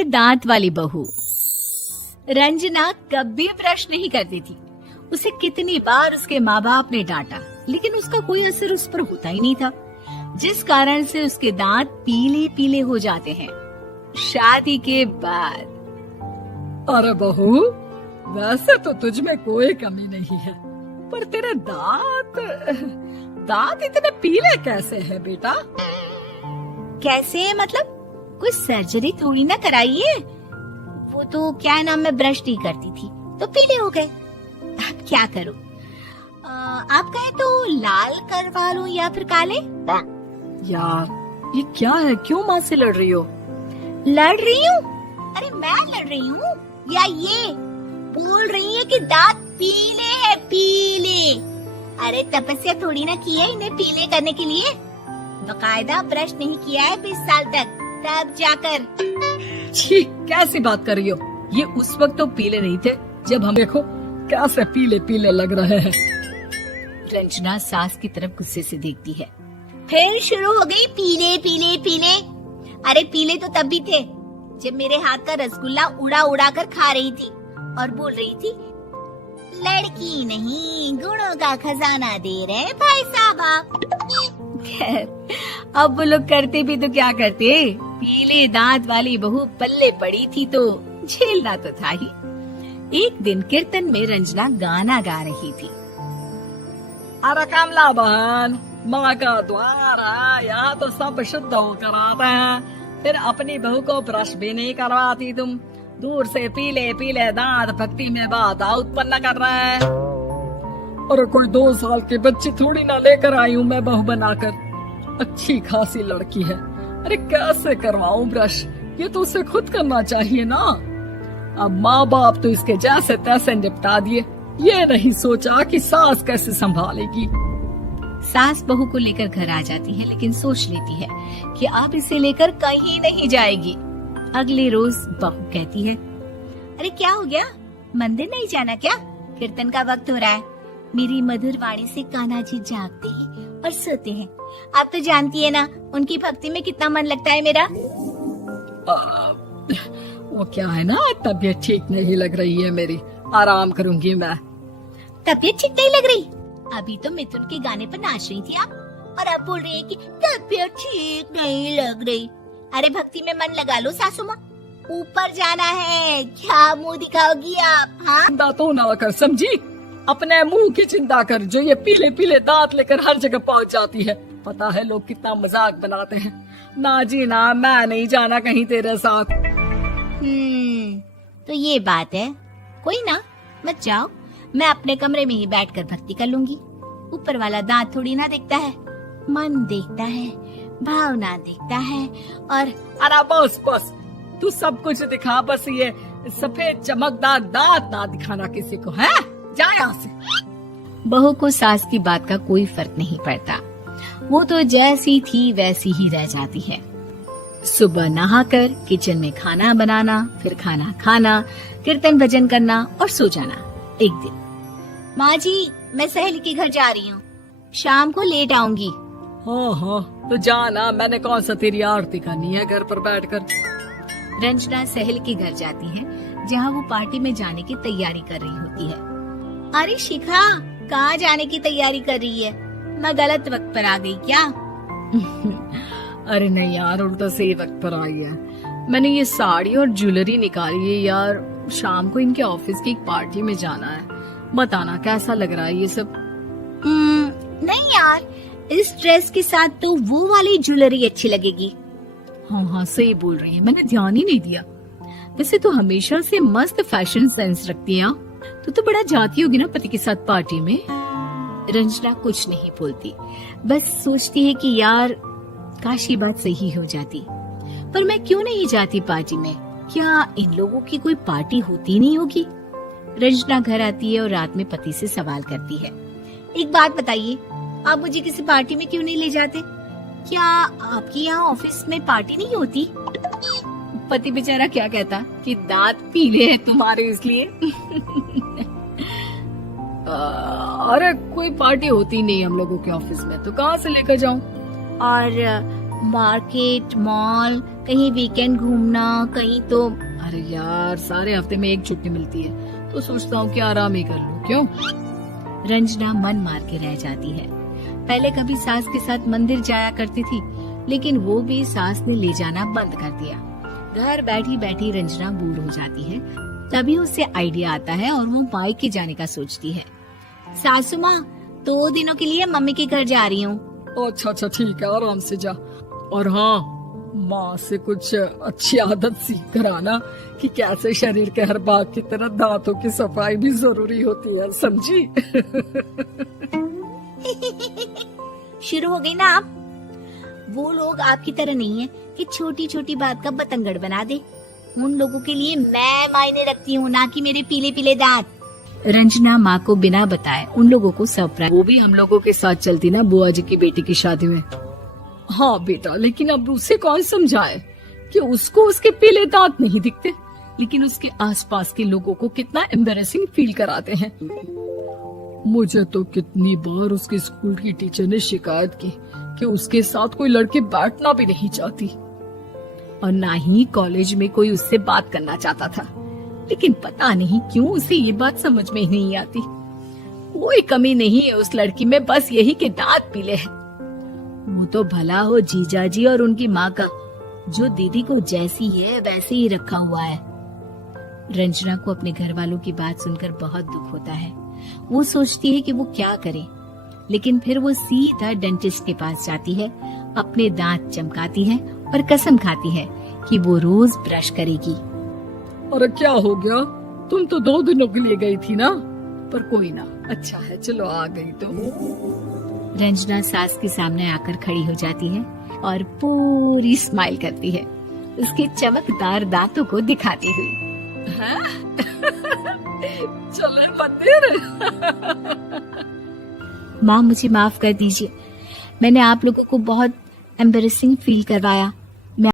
पीले दांत वाली बहू। रंजना कभी ब्रश नहीं करती थी। उसे कितनी बार उसके माँ बाप ने डांटा, लेकिन उसका कोई असर उस पर होता ही नहीं था, जिस कारण से उसके दांत पीले पीले हो जाते हैं। शादी के बाद। अरे बहू, वैसे तो तुझ में कोई कमी नहीं है, पर तेरे दांत इतने पीले कैसे हैं बेटा? कैसे मतलब? कोई सर्जरी थोड़ी ना कराई है। वो तो क्या नाम, मैं ब्रश नहीं करती थी तो पीले हो गए। अब क्या करूं? आप कहें तो लाल करवा लूं या फिर काले? यार ये क्या है, क्यों माँ से लड़ रही हो? लड़ रही हूँ? अरे मैं लड़ रही हूँ या ये बोल रही है कि दांत पीले है, पीले। अरे तपस्या थोड़ी ना की है इन्हें पीले करने के लिए। बकायदा ब्रश नहीं किया है 20 साल तक, तब जाकर। छी, कैसी बात कर रही हो? ये उस वक्त तो पीले नहीं थे जब हम देखो कैसे पीले पीले लग रहे हैं। रंजना सास की तरफ गुस्से से देखती है। फिर शुरू हो गई पीले पीले पीले। अरे पीले तो तब भी थे जब मेरे हाथ का रसगुल्ला उड़ा उड़ा कर खा रही थी और बोल रही थी, लड़की नहीं गुणों का खजाना दे रहे भाई साहब। अब वो लोग करते भी तो क्या करते, पीले दांत वाली बहू पल्ले पड़ी थी तो झेलना तो था ही। एक दिन कीर्तन में रंजना गाना गा रही थी। अरे कमला बहन, माँ का द्वार है, यहाँ तो सब शुद्ध होकर आते हैं, फिर अपनी बहू को ब्रश भी नहीं करवाती तुम। दूर से पीले पीले दांत भक्ति में बाधा उत्पन्न कर रहे हैं। अरे कोई 2 साल के बच्ची थोड़ी ना लेकर आई हूँ मैं बहू बनाकर, अच्छी खासी लड़की है। अरे कैसे करवाऊं ब्रश, ये तो उसे खुद करना चाहिए ना। अब माँ बाप तो इसके जैसे तैसे निपटा दिए, ये नहीं सोचा कि सास कैसे संभालेगी। सास बहू को लेकर घर आ जाती है, लेकिन सोच लेती है कि अब इसे लेकर कहीं नहीं जाएगी। अगले रोज बहू कहती है, अरे क्या हो गया, मंदिर नहीं जाना क्या? कीर्तन का वक्त हो रहा है। मेरी मधुर वाणी से कान्हा जी जागते हैं और सोते हैं। आप तो जानती है ना उनकी भक्ति में कितना मन लगता है मेरा। वो क्या है ना, तबीयत ठीक नहीं लग रही है मेरी, आराम करूंगी मैं। तबीयत ठीक नहीं लग रही? अभी तो मिथुन के गाने पर नाच रही थी आप, और अब बोल रही है कि तबीयत ठीक नहीं लग रही। अरे भक्ति में मन लगा लो सासू माँ, ऊपर जाना है, क्या मुंह दिखाओगी आप? हाँ चिंता तो ना कर, समझी? अपने मुंह की चिंता कर, जो ये पीले पीले दांत लेकर हर जगह पहुँच जाती है। पता है लोग कितना मजाक बनाते हैं। ना जी ना, मैं नहीं जाना कहीं तेरे साथ। तो ये बात है। कोई ना, मत जाओ, मैं अपने कमरे में ही बैठकर भक्ति कर लूंगी। ऊपर वाला दांत थोड़ी ना देखता है, मन देखता है, भावना देखता है। और अरे बस बस, तू सब कुछ दिखा, बस ये सफेद चमकदार दांत ना दिखाना किसी को, है? जा यहाँ से। बहू को सास की बात का कोई फर्क नहीं पड़ता, वो तो जैसी थी वैसी ही रह जाती है। सुबह नहाकर किचन में खाना बनाना, फिर खाना खाना, कीर्तन भजन करना और सो जाना। एक दिन, माँ जी मैं सहेली के घर जा रही हूँ, शाम को लेट आऊंगी। हाँ, तो जाना, मैंने कौन सा तेरी आरती करनी है घर पर बैठकर। रंजना सहेली के घर जाती है, जहाँ वो पार्टी में जाने की तैयारी कर रही होती है। अरे शिखा, कहाँ जाने की तैयारी कर रही है? मैं गलत वक्त पर आ गई क्या? अरे नहीं यार, उल्टा सही वक्त पर आ गया। मैंने ये साड़ी और ज्वेलरी निकाली है यार, शाम को इनके ऑफिस की एक पार्टी में जाना है। बताना कैसा लग रहा है ये सब? नहीं यार, इस ड्रेस के साथ तो वो वाली ज्वेलरी अच्छी लगेगी। हाँ सही बोल रही है, मैंने ध्यान ही नहीं दिया। वैसे तो हमेशा से मस्त फैशन सेंस रखती है। तो बड़ा जाती होगी ना पति के साथ पार्टी में। रंजना कुछ नहीं बोलती, बस सोचती है कि यार काश ये बात सही हो जाती, पर मैं क्यों नहीं जाती पार्टी में? क्या इन लोगों की कोई पार्टी होती नहीं होगी? रंजना घर आती है और रात में पति से सवाल करती है, एक बात बताइए, आप मुझे किसी पार्टी में क्यों नहीं ले जाते? क्या आपके यहाँ ऑफिस में पार्टी नहीं होती? पति बेचारा क्या कहता कि दांत पीले हैं तुम्हारे इसलिए। अरे कोई पार्टी होती नहीं हम लोगों के ऑफिस में, तो कहाँ से लेकर जाऊँ? और मार्केट, मॉल कहीं वीकेंड घूमना, कहीं तो। अरे यार, सारे हफ्ते में एक छुट्टी मिलती है तो सोचता हूँ कि आराम ही कर लूं। क्यों? रंजना मन मार के रह जाती है। पहले कभी सास के साथ मंदिर जाया करती थी, लेकिन वो भी सास ने ले जाना बंद कर दिया। घर बैठी बैठी रंजना बोर हो जाती है। तभी उसे आइडिया आता है और वो मायके जाने का सोचती है। सासू माँ, 2 दिनों के लिए मम्मी के घर जा रही हूँ। अच्छा अच्छा, ठीक है, आराम से जा। और हाँ, माँ से कुछ अच्छी आदत सीख कर आना कि कैसे शरीर के हर भाग की तरह दांतों की सफाई भी जरूरी होती है, समझी? शुरू हो गई ना आप। वो लोग आपकी तरह नहीं है कि छोटी छोटी बात का बतंगड़ बना दे। उन लोगों के लिए मैं मायने रखती हूँ, ना कि मेरे पीले पीले दांत। रंजना माँ को बिना बताए उन लोगों को सरप्राइज। वो भी हम लोगों के साथ चलती ना बुआ जी की बेटी की शादी में। हाँ बेटा, लेकिन अब उसे कौन समझाए कि उसको उसके पीले दांत नहीं दिखते, लेकिन उसके आसपास के लोगों को कितना एम्बैरेसिंग फील कराते हैं। मुझे तो कितनी बार उसके स्कूल की टीचर ने शिकायत की कि उसके साथ कोई लड़की बैठना भी नहीं चाहती, और ना ही कॉलेज में कोई उससे बात करना चाहता था। लेकिन पता नहीं क्यों उसे ये बात समझ में ही नहीं आती। कोई कमी नहीं है उस लड़की में, बस यही कि दांत पीले हैं। वो तो भला हो जीजा जी और उनकी माँ का, जो दीदी को जैसी है वैसे ही रखा हुआ है। रंजना को अपने घर वालों की बात सुनकर बहुत दुख होता है। वो सोचती है कि वो क्या करे, लेकिन फिर वो सीधा डेंटिस्ट के पास जाती है, अपने दांत चमकाती है और कसम खाती है कि वो रोज ब्रश करेगी। अरे क्या हो गया? तुम तो 2 दिनों के लिए गई थी ना, पर कोई ना, अच्छा है, चलो आ गई तो। रंजना सास के सामने आकर खड़ी हो जाती है और पूरी स्माइल करती है, उसके चमकदार दांतों को दिखाती हुई। चले मंदिर। माँ, मुझे माफ कर दीजिए, मैंने आप लोगों को बहुत एम्बैरेसिंग फील करवाया।